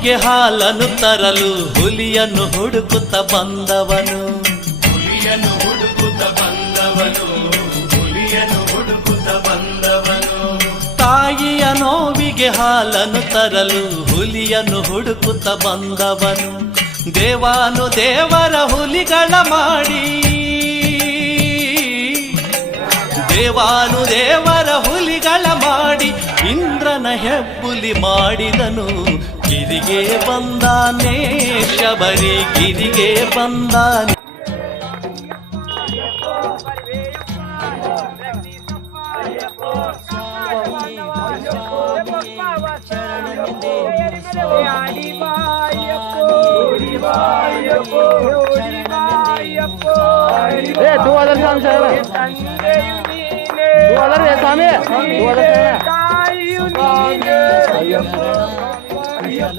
ನೋವಿಗೆ ಹಾಲನ್ನು ತರಲು ಹುಲಿಯನ್ನು ಹುಡುಕುತ್ತ ಬಂದವನು. ಹುಲಿಯನ್ನು ಹುಡುಕುತ್ತ ಬಂದವನು, ಹುಲಿಯನ್ನು ಹುಡುಕುತ್ತ ಬಂದವನು. ತಾಯಿಯ ನೋವಿಗೆ ಹಾಲನ್ನು ತರಲು ಹುಲಿಯನ್ನು ಹುಡುಕುತ್ತ ಬಂದವನು. ದೇವಾನು ದೇವರ ಹುಲಿಗಳ ಮಾಡಿ, ದೇವಾನು ದೇವರ ಹುಲಿಗಳ ಮಾಡಿ ಇಂದ್ರನ ಹೆಬ್ಬುಲಿ ಮಾಡಿದನು. ಗಿರಿಗೆ ಬಂದಾನೆ ಶಬರಿ, ಗಿರಿಗೆ ಬಂದಾನೆ. तू अदर स्वामी तू अदर स्वामी